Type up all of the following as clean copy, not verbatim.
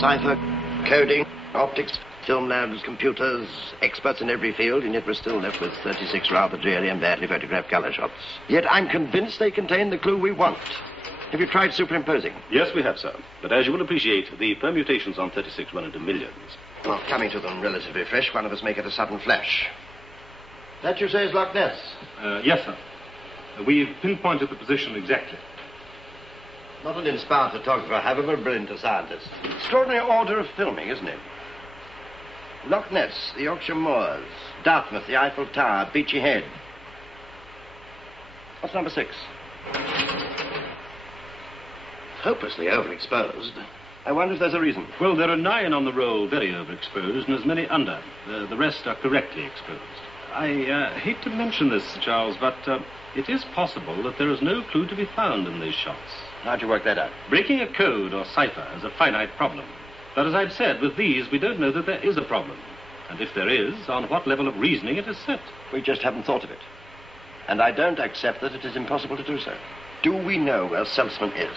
cipher, coding, optics, film labs, computers, experts in every field, and yet we're still left with 36 rather dreary and badly photographed colour shots. Yet I'm convinced they contain the clue we want. Have you tried superimposing? Yes, we have, sir. But as you will appreciate, the permutations on 36 run into millions. Well, coming to them relatively fresh, one of us may get a sudden flash. That, you say, is Loch Ness? Yes, sir. We've pinpointed the position exactly. Not an inspired photographer, however, but a brilliant scientist. Extraordinary order of filming, isn't it? Loch Ness, the Yorkshire Moors, Dartmouth, the Eiffel Tower, Beachy Head. What's number 6? Hopelessly overexposed. I wonder if there's a reason. Well, there are 9 on the roll very overexposed and as many under. The rest are correctly exposed. I hate to mention this, Charles, but it is possible that there is no clue to be found in these shots. How'd you work that out? Breaking a code or cipher is a finite problem. But as I've said, with these, we don't know that there is a problem. And if there is, on what level of reasoning it is set. We just haven't thought of it. And I don't accept that it is impossible to do so. Do we know where Salzman is?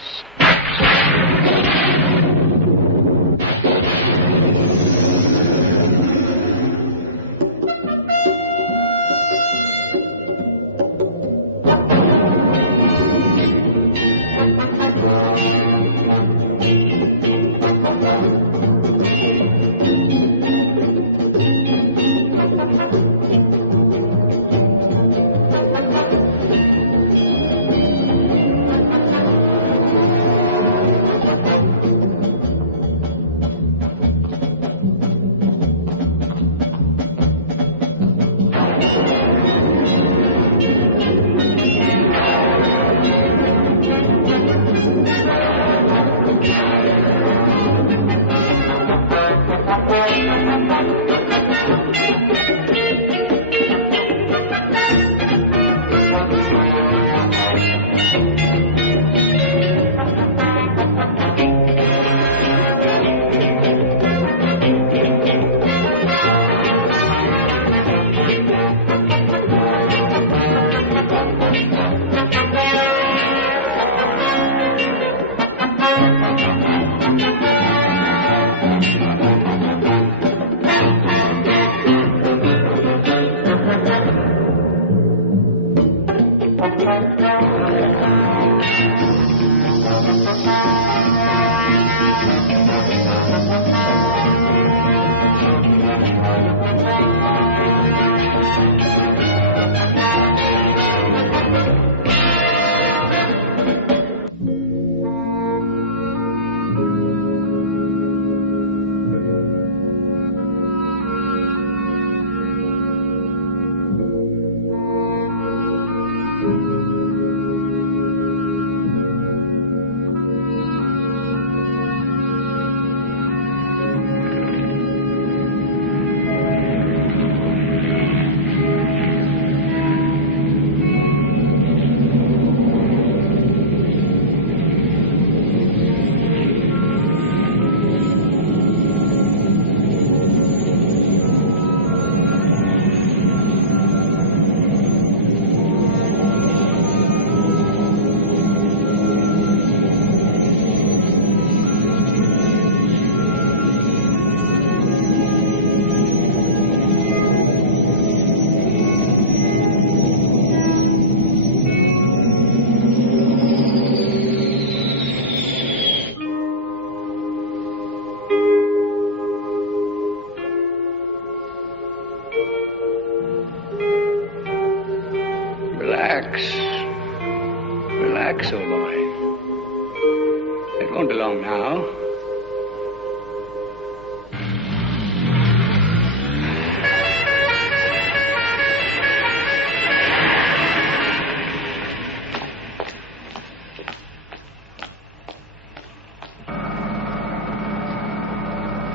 Relax, old boy. It won't be long now.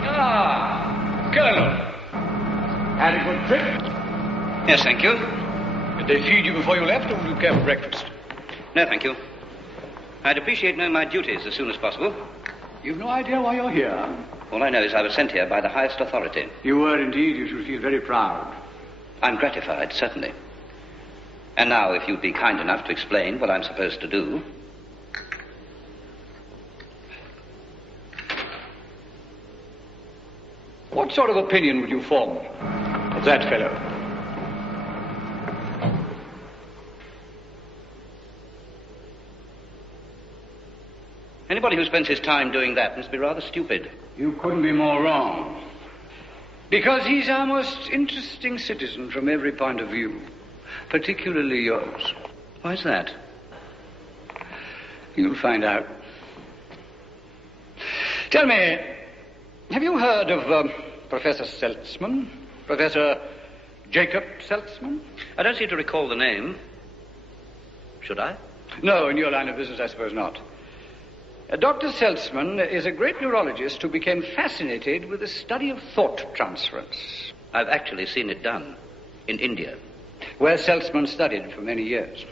Ah, Colonel. Had a good trip? Yes, thank you. Did they feed you before you left, or would you care for breakfast? No, thank you. I'd appreciate knowing my duties as soon as possible. You've no idea why you're here. All I know is I was sent here by the highest authority. You were indeed. You should feel very proud. I'm gratified, certainly. And now, if you'd be kind enough to explain what I'm supposed to do. What sort of opinion would you form of that fellow? Anybody who spends his time doing that must be rather stupid. You couldn't be more wrong. Because he's our most interesting citizen from every point of view, particularly yours. Why's that? You'll find out. Tell me, have you heard of Professor Seltzman? Professor Jacob Seltzman? I don't seem to recall the name. Should I? No, in your line of business, I suppose not. Dr. Seltzman is a great neurologist who became fascinated with the study of thought transference. I've actually seen it done in India, where Seltzman studied for many years.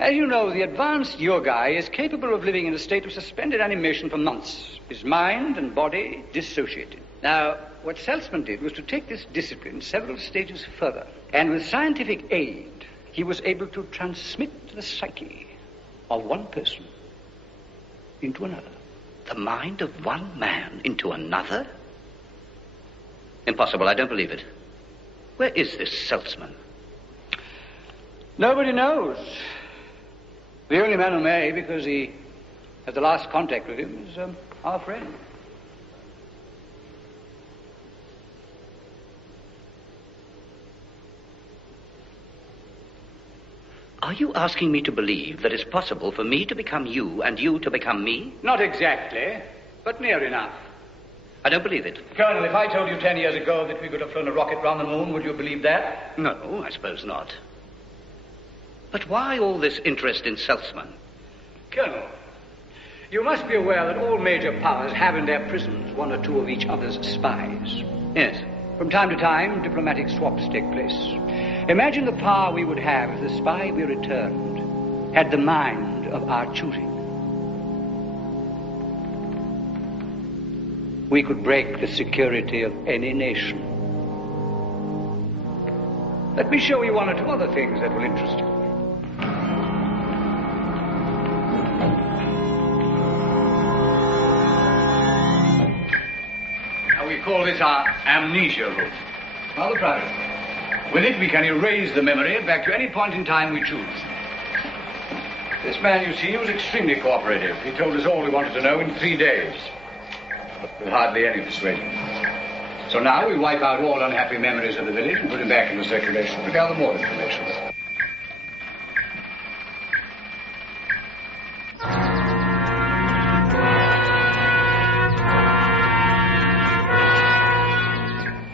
As you know, the advanced yogi is capable of living in a state of suspended animation for months, his mind and body dissociated. Now, what Seltzman did was to take this discipline several stages further, and with scientific aid, he was able to transmit the psyche of one person into another. The mind of one man into another? Impossible, I don't believe it. Where is this Seltzman? Nobody knows. The only man who may, because he had the last contact with him, is our friend. Are you asking me to believe that it's possible for me to become you and you to become me? Not exactly, but near enough. I don't believe it. Colonel, if I told you 10 years ago that we could have flown a rocket round the moon, would you believe that? No, I suppose not. But why all this interest in Seltzman? Colonel, you must be aware that all major powers have in their prisons one or two of each other's spies. Yes. From time to time, diplomatic swaps take place. Imagine the power we would have if the spy we returned had the mind of our choosing. We could break the security of any nation. Let me show you one or two other things that will interest you. Now, we call this our amnesia room. Rather private. With it, we can erase the memory back to any point in time we choose. This man, you see, was extremely cooperative. He told us all we wanted to know in 3 days. But with hardly any persuasion. So now we wipe out all unhappy memories of the village and put him back into circulation to gather more information.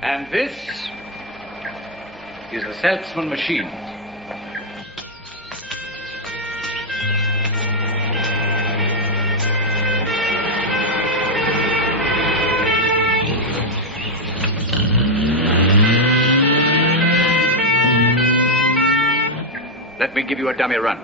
And this is the Seltzman machine. Let me give you a dummy run.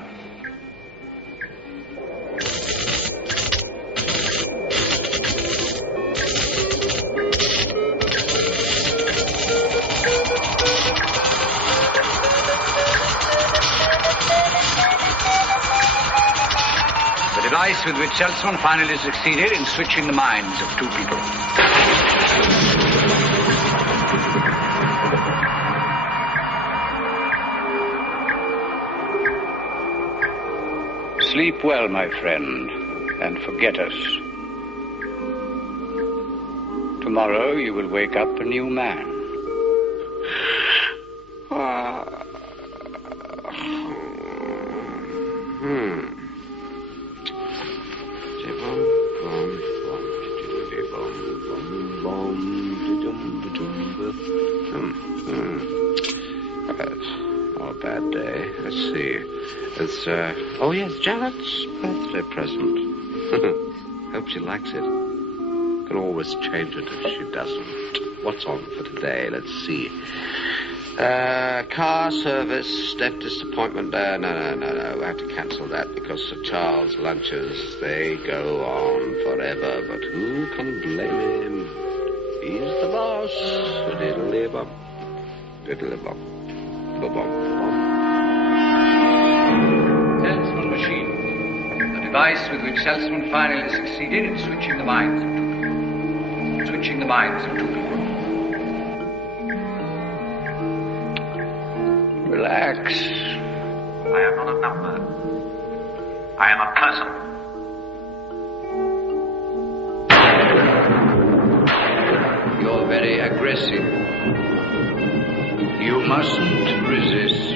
The device with which Seltzman finally succeeded in switching the minds of two people. Sleep well, my friend, and forget us. Tomorrow you will wake up a new man. Not a bad day. Let's see. It's, oh yes, Janet's birthday present. Hope she likes it. Can always change it if she doesn't. What's on for today? Let's see. Car service, death disappointment. No. I have to cancel that because Sir Charles' lunches, they go on forever. But who can blame him? He's the boss. Diddly-bum. Diddly-bum. Ba-bum. Seltzman machine. The device with which Seltzman finally succeeded in switching the minds of two people. searching the minds of two people. Relax. I am not a number. I am a person. You're very aggressive. You mustn't resist.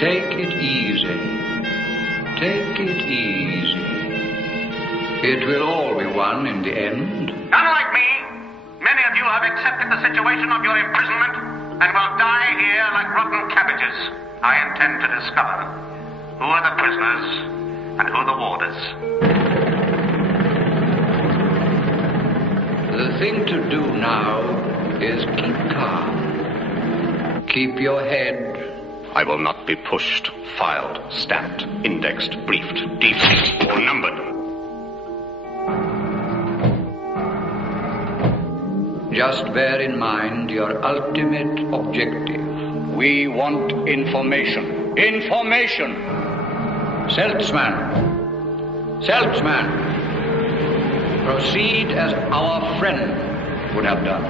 Take it easy. Take it easy. It will all be won in the end. Unlike me, many of you have accepted the situation of your imprisonment and will die here like rotten cabbages. I intend to discover who are the prisoners and who the warders. The thing to do now is keep calm. Keep your head. I will not be pushed, filed, stamped, indexed, briefed, deep, or numbered. Just bear in mind your ultimate objective. We want information. Information! Salesman. Proceed as our friend would have done.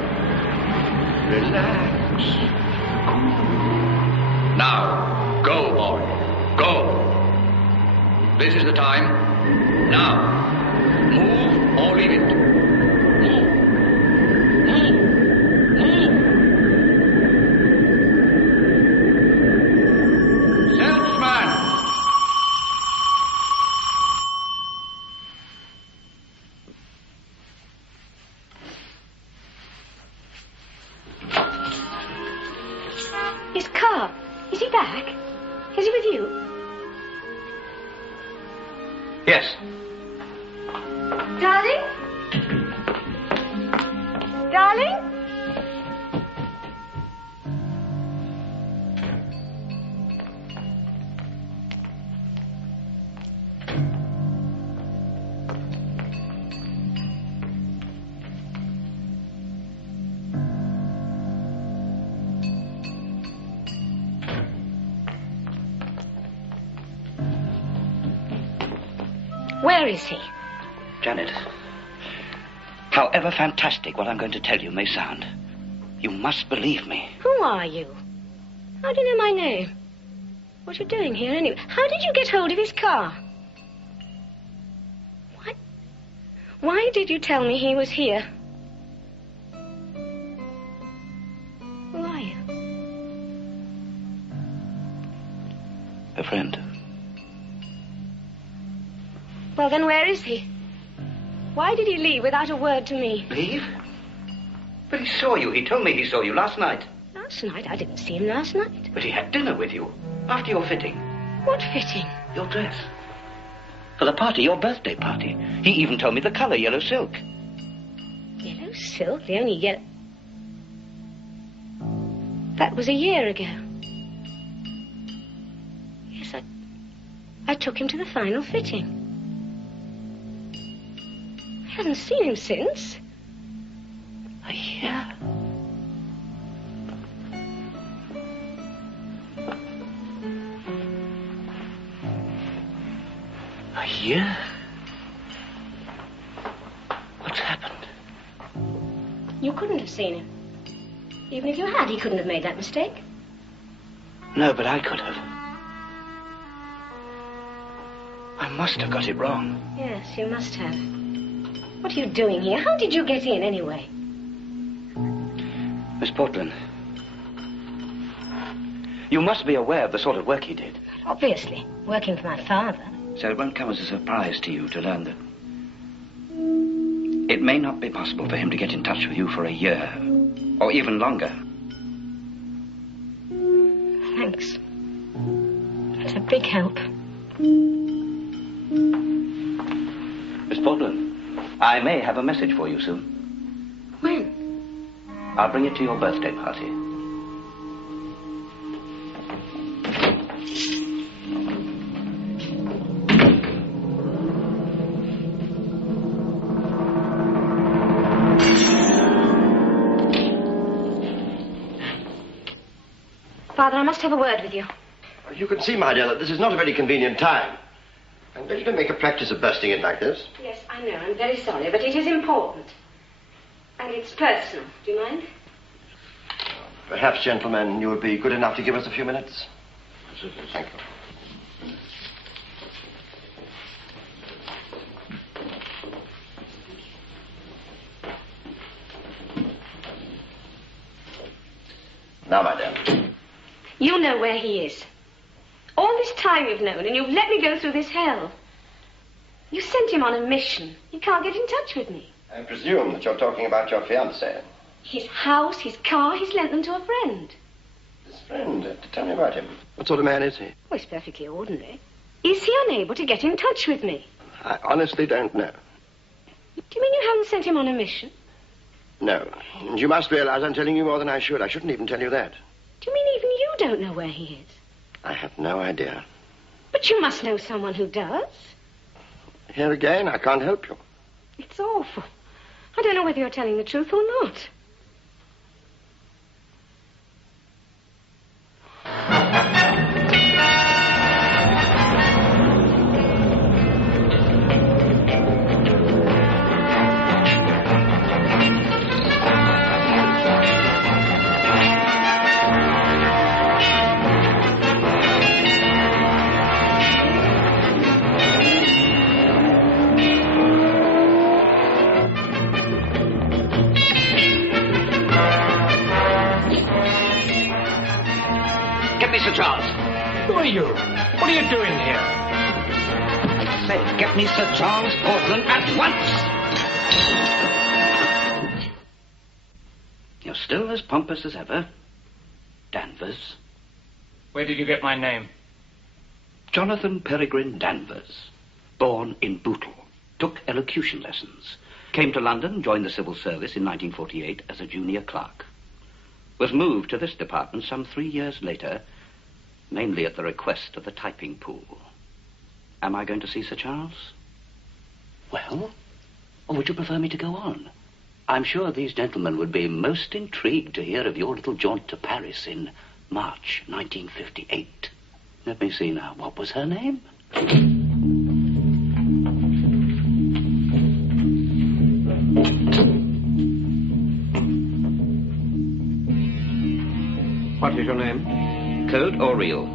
Relax. Now, go, boy. Go. This is the time. Now. Move or leave it. Move. Salesman! His car. Is he back? Is he with you? Yes. Darling? Darling? Where is he? Janet, however fantastic what I'm going to tell you may sound, you must believe me. Who are you? How do you know my name? What are you doing here anyway? How did you get hold of his car? Why did you tell me he was here? Who are you? A friend. Well, then where is he? Why did he leave without a word to me? Leave? But he saw you. He told me he saw you last night. Last night? I didn't see him last night. But he had dinner with you after your fitting. What fitting? Your dress. For the party, your birthday party. He even told me the color, yellow silk. Yellow silk? The only yellow... That was a year ago. Yes, I took him to the final fitting. I haven't seen him since. A year? A year? What's happened? You couldn't have seen him. Even if you had, he couldn't have made that mistake. No, but I could have. I must have got it wrong. Yes, you must have. What are you doing here? How did you get in, anyway? Miss Portland, you must be aware of the sort of work he did. Obviously, working for my father. So it won't come as a surprise to you to learn that it may not be possible for him to get in touch with you for a year, or even longer. Thanks. That's a big help. Miss Portland, I may have a message for you soon. When? I'll bring it to your birthday party. Father, I must have a word with you. You can see, my dear, that this is not a very convenient time. I'm ready to make a practice of bursting it like this. Yes, I know. I'm very sorry, but it is important. And it's personal. Do you mind? Perhaps, gentlemen, you would be good enough to give us a few minutes? Thank you. Now, madam. You know where he is. All this time you've known, and you've let me go through this hell. You sent him on a mission. He can't get in touch with me. I presume that you're talking about your fiancé. His house, his car, he's lent them to a friend. His friend? Tell me about him. What sort of man is he? Well, he's perfectly ordinary. Is he unable to get in touch with me? I honestly don't know. Do you mean you haven't sent him on a mission? No. And you must realize I'm telling you more than I should. I shouldn't even tell you that. Do you mean even you don't know where he is? I have no idea. But you must know someone who does. Here again, I can't help you. It's awful. I don't know whether you're telling the truth or not. What are you doing here? I said, get me Sir Charles Portland at once! You're still as pompous as ever. Danvers. Where did you get my name? Jonathan Peregrine Danvers. Born in Bootle. Took elocution lessons. Came to London, joined the civil service in 1948 as a junior clerk. Was moved to this department some 3 years later, mainly at the request of the typing pool. Am I going to see Sir Charles? Well, or would you prefer me to go on? I'm sure these gentlemen would be most intrigued to hear of your little jaunt to Paris in March 1958. Let me see now. What was her name? What is your name? Code or real?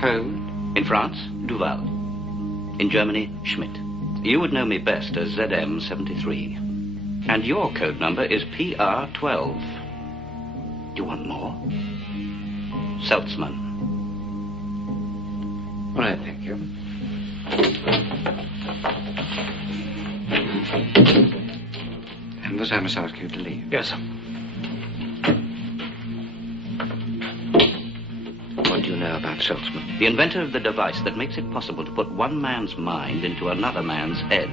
Code? In France, Duval. In Germany, Schmidt. You would know me best as ZM73. And your code number is PR12. Do you want more? Seltzman. All right, thank you. Danvers, I must ask you to leave. Yes, sir. What do you know about Seltzman? The inventor of the device that makes it possible to put one man's mind into another man's head.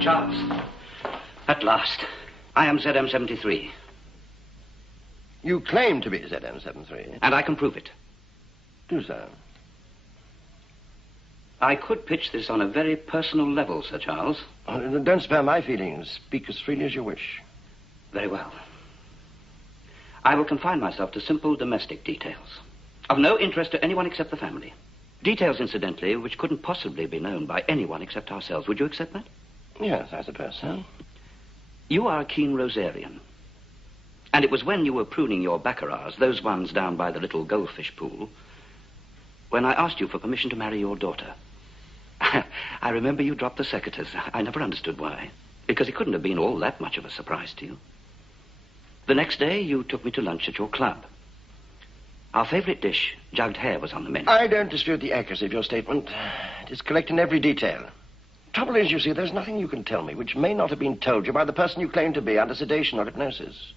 Charles. At last. I am ZM73. You claim to be ZM73. And I can prove it. Do so. I could pitch this on a very personal level, Sir Charles. Oh, don't spare my feelings. Speak as freely as you wish. Very well. I will confine myself to simple domestic details. Of no interest to anyone except the family. Details, incidentally, which couldn't possibly be known by anyone except ourselves. Would you accept that? Yes, I suppose so. You are a keen Rosarian. And it was when you were pruning your baccaras, those ones down by the little goldfish pool, when I asked you for permission to marry your daughter. I remember you dropped the secateurs. I never understood why. Because it couldn't have been all that much of a surprise to you. The next day, you took me to lunch at your club. Our favourite dish, jugged hare, was on the menu. I don't dispute the accuracy of your statement. It is correct in every detail. Trouble is, you see, there's nothing you can tell me which may not have been told you by the person you claim to be under sedation or hypnosis.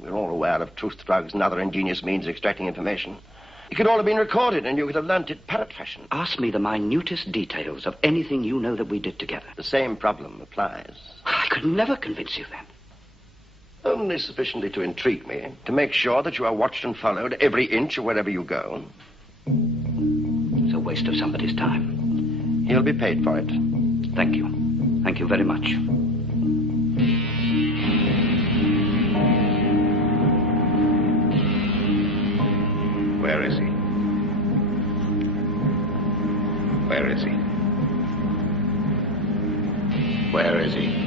We're all aware of truth drugs and other ingenious means of extracting information. It could all have been recorded, and you could have learnt it parrot fashion. Ask me the minutest details of anything you know that we did together. The same problem applies. I could never convince you then. Only sufficiently to intrigue me, to make sure that you are watched and followed every inch of wherever you go. It's a waste of somebody's time. He'll be paid for it. Thank you. Thank you very much. Where is he? Where is he? Where is he?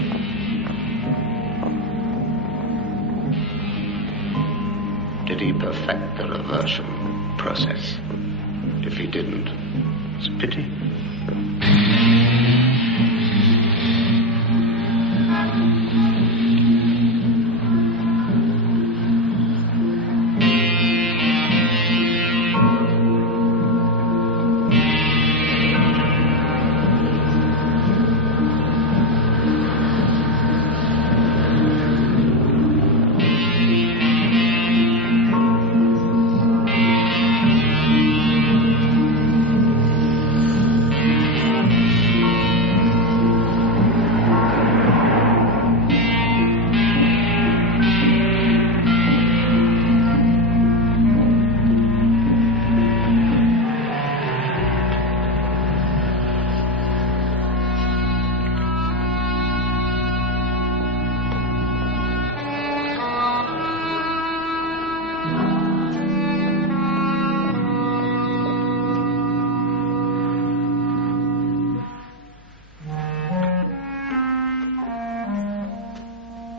Did he perfect the reversion process? If he didn't, it's a pity.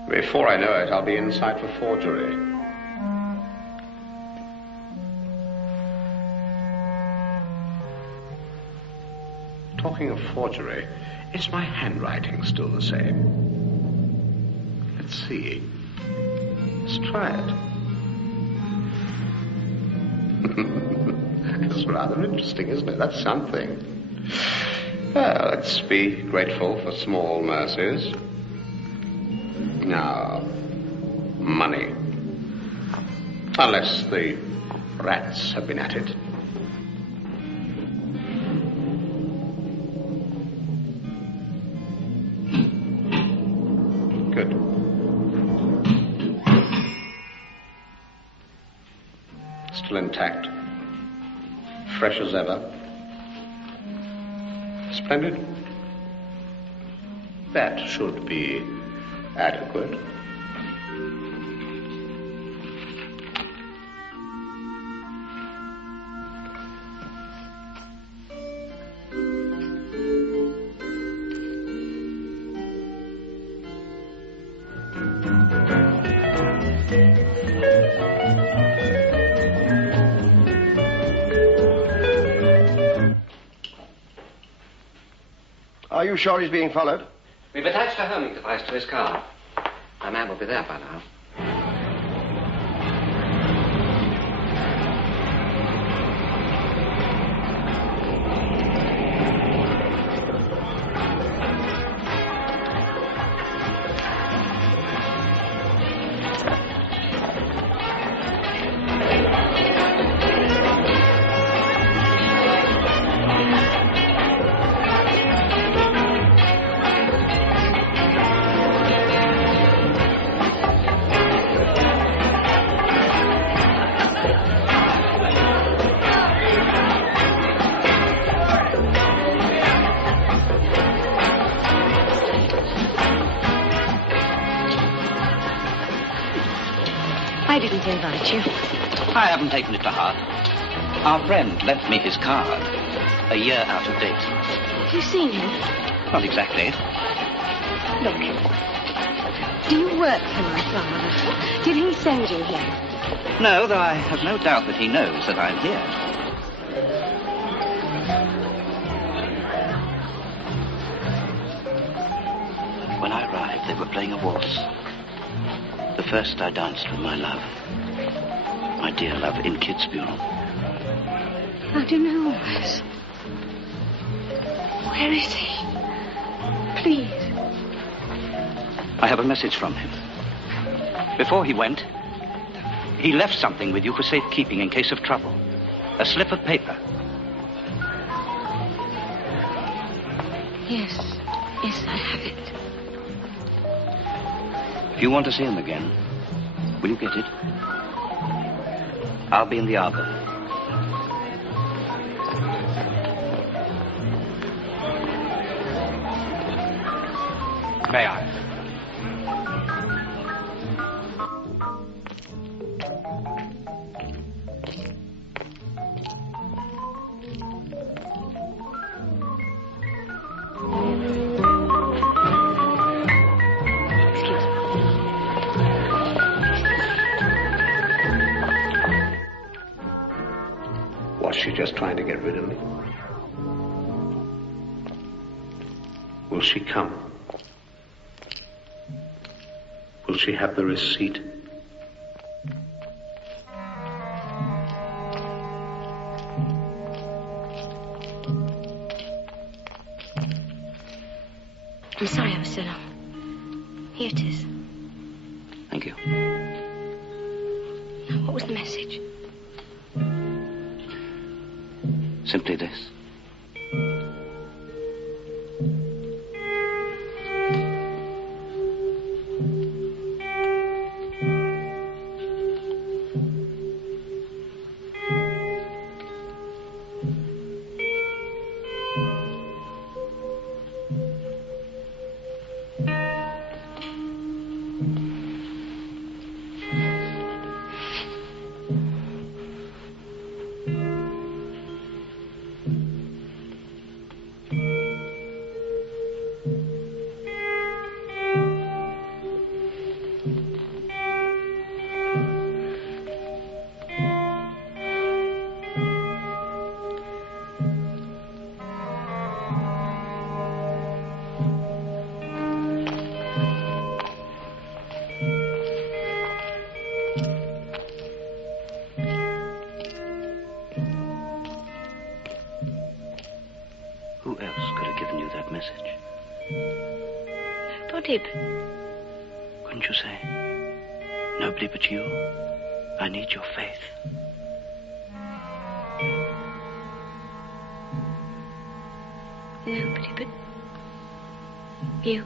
Before I know it, I'll be inside for forgery. Talking of forgery, is my handwriting still the same? Let's see. Let's try it. It's rather interesting, isn't it? That's something. Well, let's be grateful for small mercies. Now, money. Unless the rats have been at it. Good. Still intact. Fresh as ever. Splendid. That should be adequate. Are you sure he's being followed? We've attached a homing device to his car. The man will be there by now. I didn't invite you. I haven't taken it to heart. Our friend left me his card, a year out of date. Have you seen him? Not exactly. Look. Do you work for my father? Did he send you here? No, though I have no doubt that he knows that I'm here. When I arrived, they were playing a waltz. The first I danced with my love. My dear love, in Kitzbühel. How do you know, Wes? Where is he? Please. I have a message from him. Before he went, he left something with you for safekeeping in case of trouble. A slip of paper. Yes, I have it. If you want to see him again, will you get it? I'll be in the arbor. May I? Was she just trying to get rid of me? Will she come? Will she have the receipt? I'm sorry I was so long. Here it is. Thank you. Now, what was the message? Simply this. Who else could have given you that message? Nobody but... Couldn't you say? Nobody but you. I need your faith. Nobody but... you.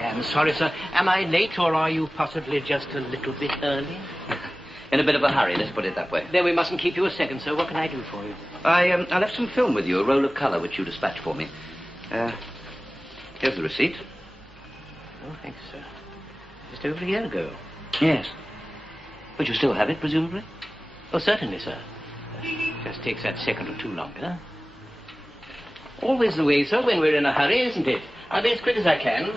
I'm sorry, sir. Am I late, or are you possibly just a little bit early? In a bit of a hurry, let's put it that way. Then we mustn't keep you a second, sir. What can I do for you? I left some film with you, a roll of colour, which you dispatched for me. Here's the receipt. Oh, thanks, sir. Just over a year ago. Yes. But you still have it, presumably? Oh, certainly, sir. Just takes that second or two longer. Always the way, sir, when we're in a hurry, isn't it? I'll be as quick as I can.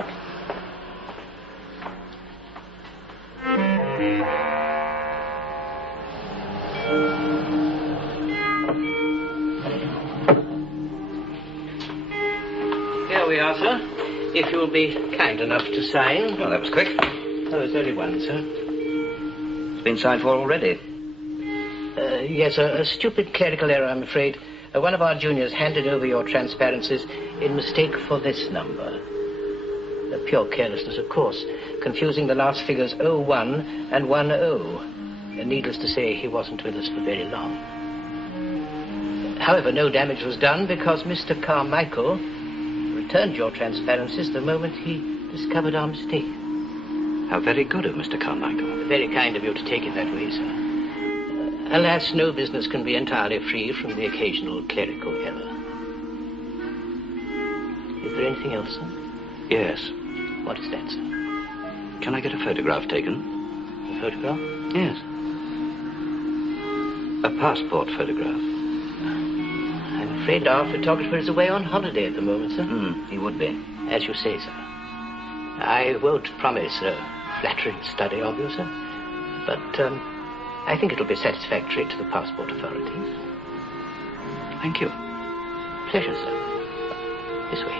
Here we are, sir. If you'll be kind enough to sign. Oh, that was quick. Oh, there's only one, sir. It's been signed for already. Yes, a stupid clerical error, I'm afraid. One of our juniors handed over your transparencies in mistake for this number. Pure carelessness, of course, confusing the last figures 01 and 10. Needless to say, he wasn't with us for very long. However, no damage was done because Mr. Carmichael returned your transparencies the moment he discovered our mistake. How very good of Mr. Carmichael. Very kind of you to take it that way, sir. Alas, no business can be entirely free from the occasional clerical error. Is there anything else, sir? Yes. What is that, sir? Can I get a photograph taken? A photograph? Yes. A passport photograph. I'm afraid our photographer is away on holiday at the moment, sir. He would be. As you say, sir. I won't promise a flattering study of you, sir. but I think it'll be satisfactory to the passport authorities. Thank you. Pleasure, sir. This way.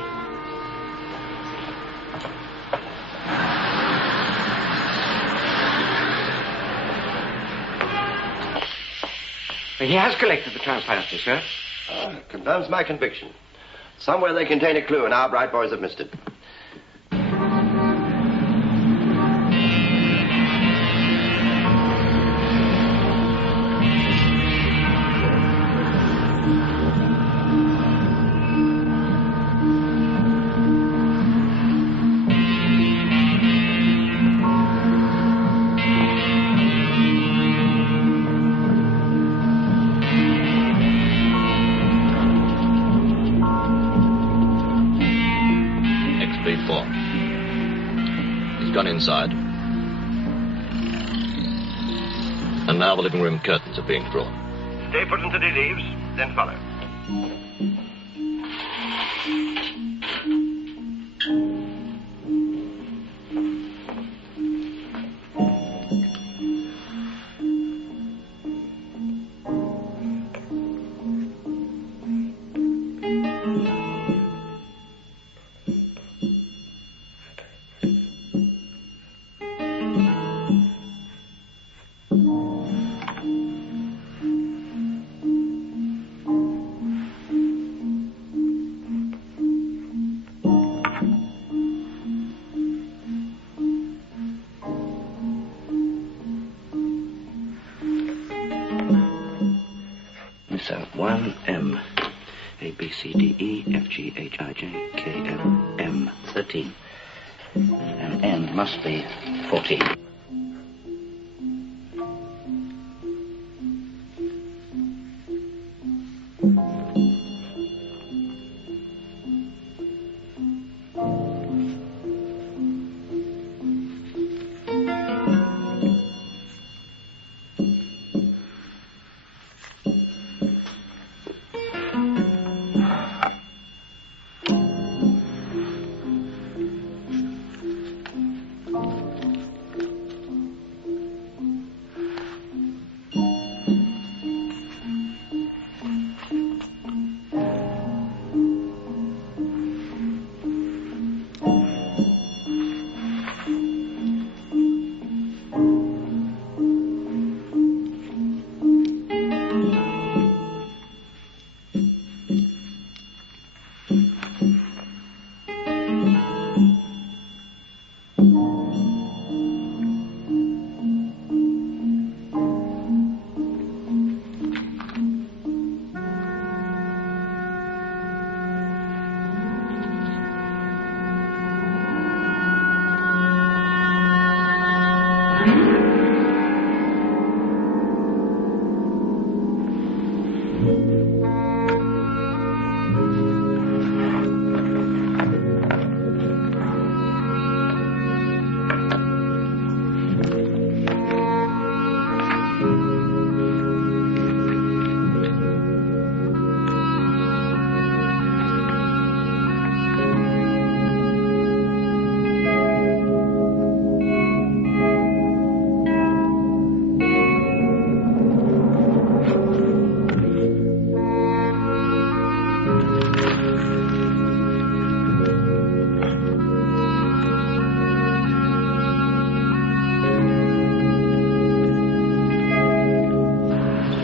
He has collected the transparency, sir. Confirms my conviction. Somewhere they contain a clue, and our bright boys have missed it. Inside. And now the living room curtains are being drawn. Stay put until he leaves, then follow. M 13. And N must be 14.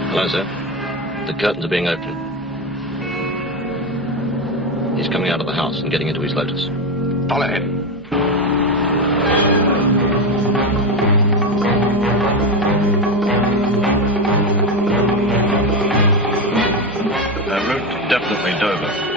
Hello, sir. The curtains are being opened. He's coming out of the house and getting into his Lotus. Follow him. Route definitely Dover.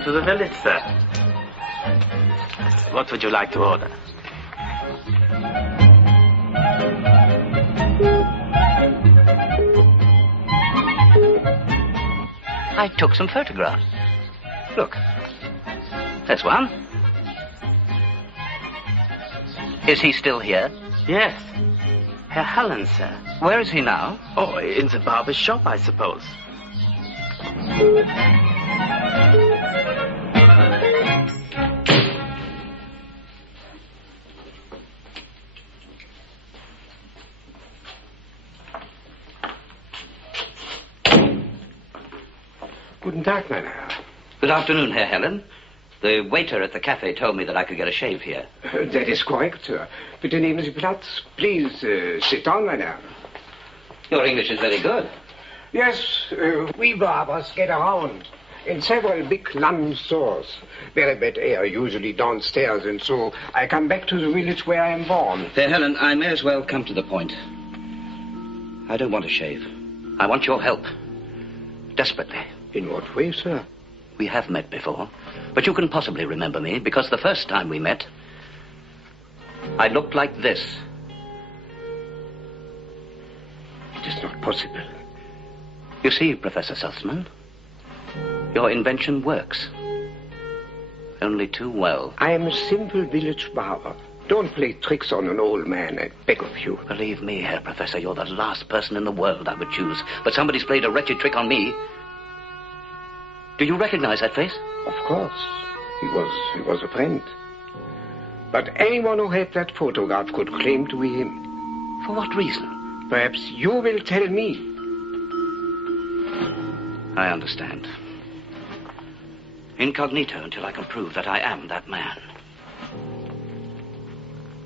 Welcome to the village, sir. What would you like to order? I took some photographs. Look. There's one. Is he still here? Yes. Herr Hallen, sir. Where is he now? Oh, in the barber's shop, I suppose. Guten Tag, mein Herr. Good afternoon, Herr Helen. The waiter at the cafe told me that I could get a shave here. That is correct, sir. Bitte nehmen Sie Platz. Please, sit down, mein Herr. Your English is very good. Yes, we barbers get around in several big London stores. Very bad air, usually downstairs, and so I come back to the village where I am born. Herr Helen, I may as well come to the point. I don't want a shave. I want your help. Desperately. In what way, sir? We have met before, but you can possibly remember me, because the first time we met, I looked like this. It is not possible. You see, Professor Sussman, your invention works. Only too well. I am a simple village barber. Don't play tricks on an old man, I beg of you. Believe me, Herr Professor, you're the last person in the world I would choose. But somebody's played a wretched trick on me. Do you recognize that face? Of course. He was a friend. But anyone who had that photograph could claim to be him. For what reason? Perhaps you will tell me. I understand. Incognito until I can prove that I am that man.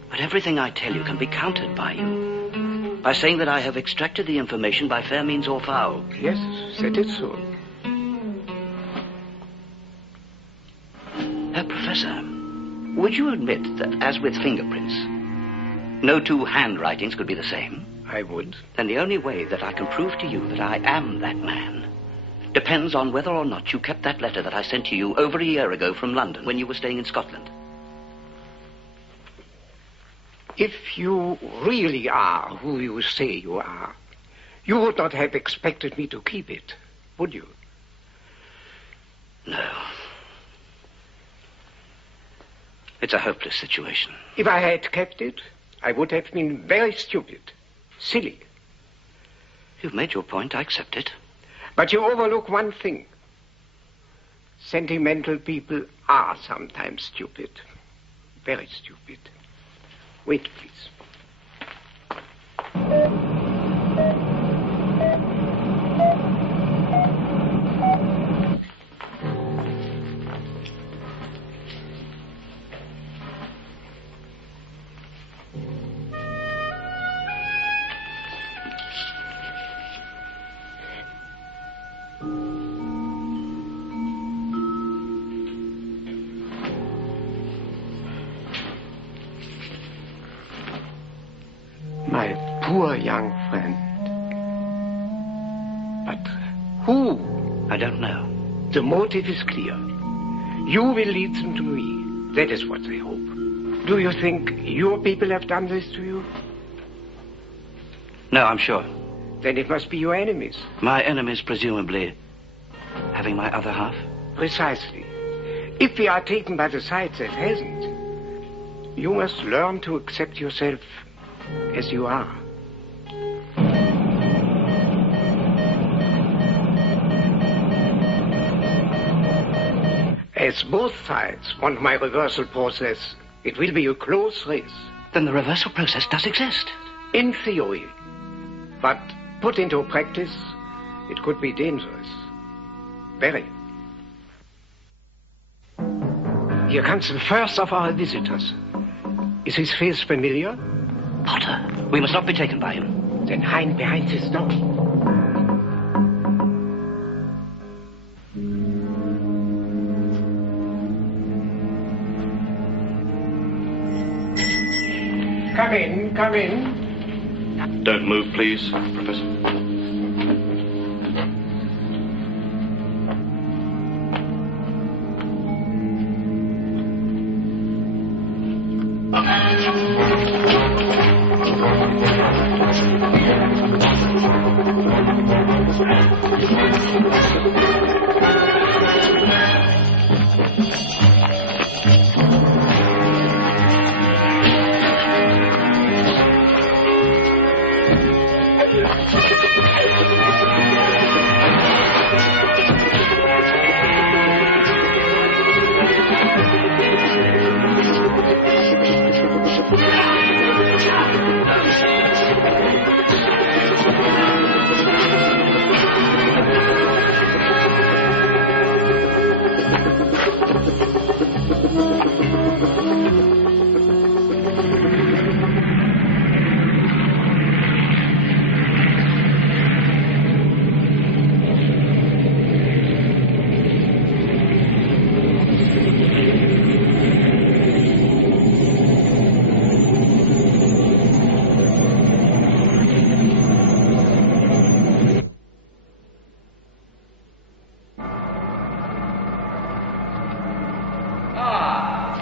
But everything I tell you can be countered by you. By saying that I have extracted the information by fair means or foul. Yes, that is so. Professor, would you admit that, as with fingerprints, no two handwritings could be the same? I would. Then the only way that I can prove to you that I am that man depends on whether or not you kept that letter that I sent to you over a year ago from London when you were staying in Scotland. If you really are who you say you are, you would not have expected me to keep it, would you? No. It's a hopeless situation. If I had kept it, I would have been very stupid, silly. You've made your point. I accept it. But you overlook one thing. Sentimental people are sometimes stupid. Very stupid. Wait, please. My poor young friend. But who? I don't know. The motive is clear. You will lead them to me. That is what they hope. Do you think your people have done this to you? No, I'm sure. Then it must be your enemies. My enemies, presumably, having my other half? Precisely. If we are taken by the side that hasn't, you must learn to accept yourself as you are. As both sides want my reversal process, it will be a close race. Then the reversal process does exist. In theory. But put into practice, it could be dangerous. Very. Here comes the first of our visitors. Is his face familiar? Potter, we must not be taken by him. Then hide behind this door. Come in, come in. Don't move, please, Professor.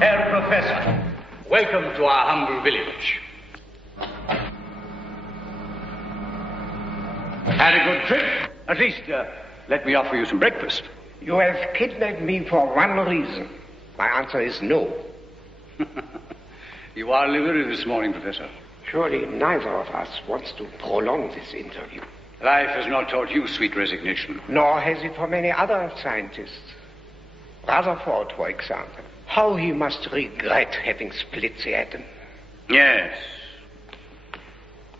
Herr Professor, welcome to our humble village. Had a good trip? At least, let me offer you some breakfast. You have kidnapped me for one reason. My answer is no. You are livid this morning, Professor. Surely neither of us wants to prolong this interview. Life has not taught you sweet resignation. Nor has it for many other scientists. Rutherford, for example. How he must regret having split the atom. Yes.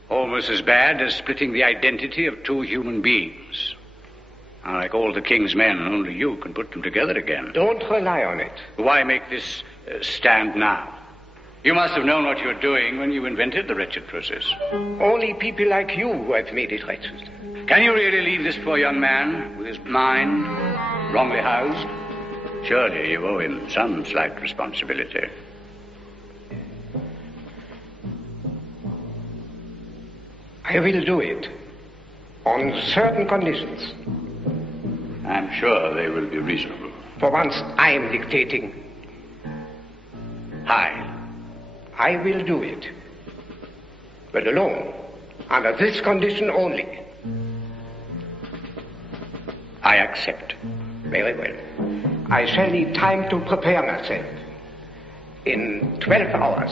Almost as bad as splitting the identity of two human beings. Like all the king's men, only you can put them together again. Don't rely on it. Why make this stand now? You must have known what you were doing when you invented the wretched process. Only people like you who have made it wretched. Can you really leave this poor young man with his mind wrongly housed? Surely you owe him some slight responsibility. I will do it. On certain conditions. I'm sure they will be reasonable. For once, I am dictating. I will do it. But alone. Under this condition only. I accept. Very well. I shall need time to prepare myself. In 12 hours.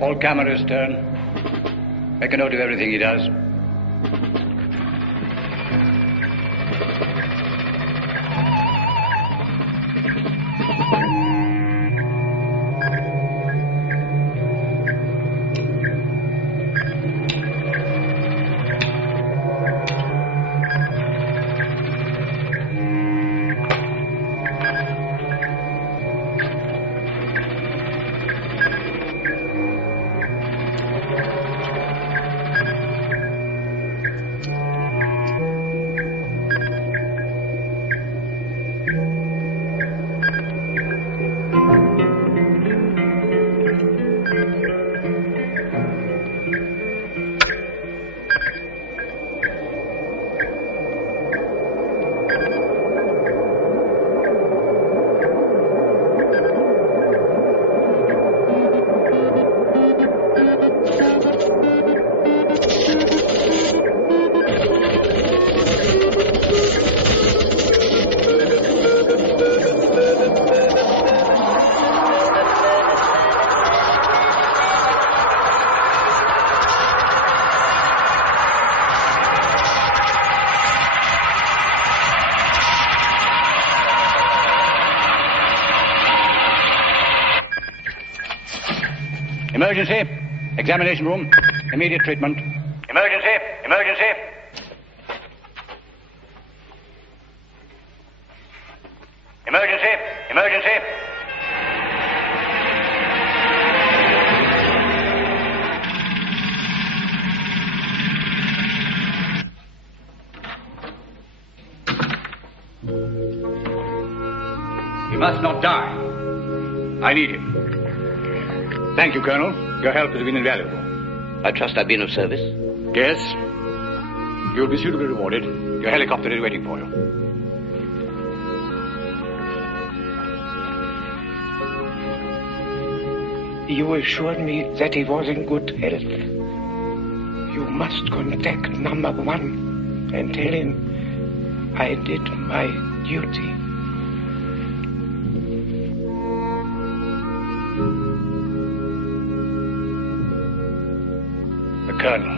All cameras turn. Make a note of everything he does. Emergency. Examination room. Immediate treatment. Emergency. Emergency. Emergency! Emergency! He must not die. I need him. Thank you, Colonel. Your help has been invaluable. I trust I've been of service? Yes. You'll be suitably rewarded. Your helicopter is waiting for you. You assured me that he was in good health. You must contact number 1 and tell him I did my duty. The Colonel.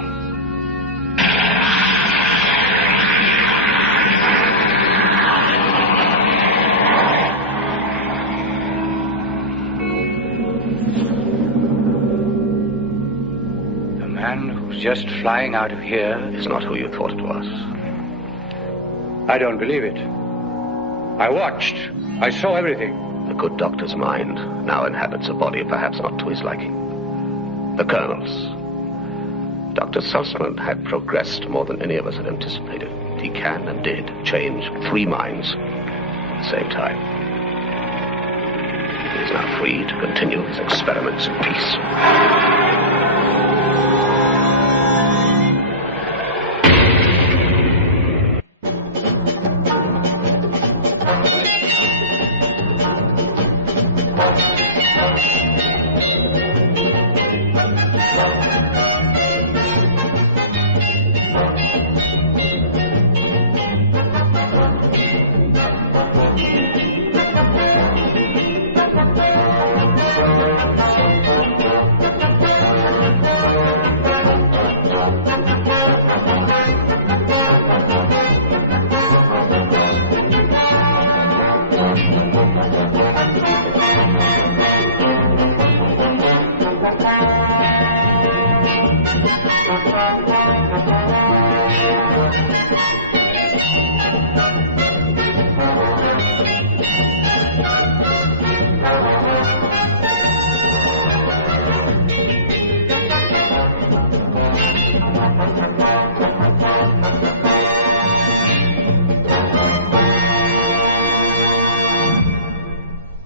The man who's just flying out of here Is not who you thought it was. I don't believe it. I watched. I saw everything. The good doctor's mind now inhabits a body perhaps not to his liking. The Colonel's. Dr. Sussman had progressed more than any of us had anticipated. He can and did change 3 minds at the same time. He is now free to continue his experiments in peace.